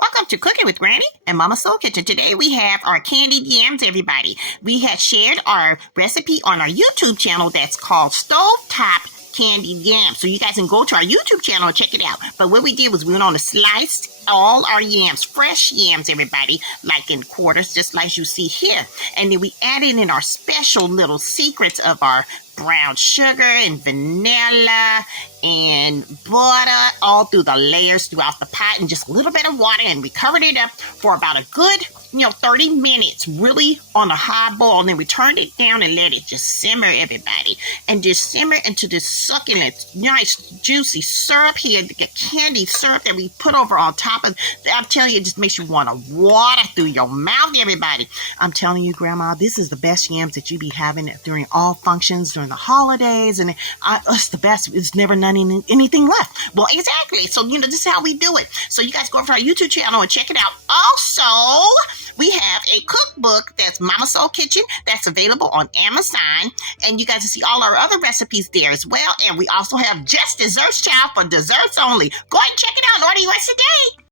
Welcome to Cooking with Granny and Mama Soul Kitchen. Today we have our candied yams, everybody. We had shared our recipe on our YouTube channel that's called Stovetop Candied Yams. So you guys can go to our YouTube channel and check it out. But what we did was we went on and sliced all our yams, fresh yams, everybody, like in quarters, just like you see here. And then we added in our special little secrets of our brown sugar and vanilla and butter all through the layers throughout the pot and just a little bit of water, and we covered it up for about a good 30 minutes, really on a high boil. And then we turned it down and let it just simmer, everybody, and just simmer into this succulent, nice, juicy syrup here, the candy syrup that we put over on top of. I'm telling you, it just makes you want to water through your mouth, everybody. I'm telling you, Grandma, this is the best yams that you be having during all functions, during the holidays, and it's the best. It's never anything left. Well, exactly. So, this is how we do it. So you guys go over to our YouTube channel and check it out. Also, we have a cookbook that's Mama Soul Kitchen that's available on Amazon, and you guys can see all our other recipes there as well. And we also have Just Desserts, child, for desserts only. Go ahead and check it out and order yours today.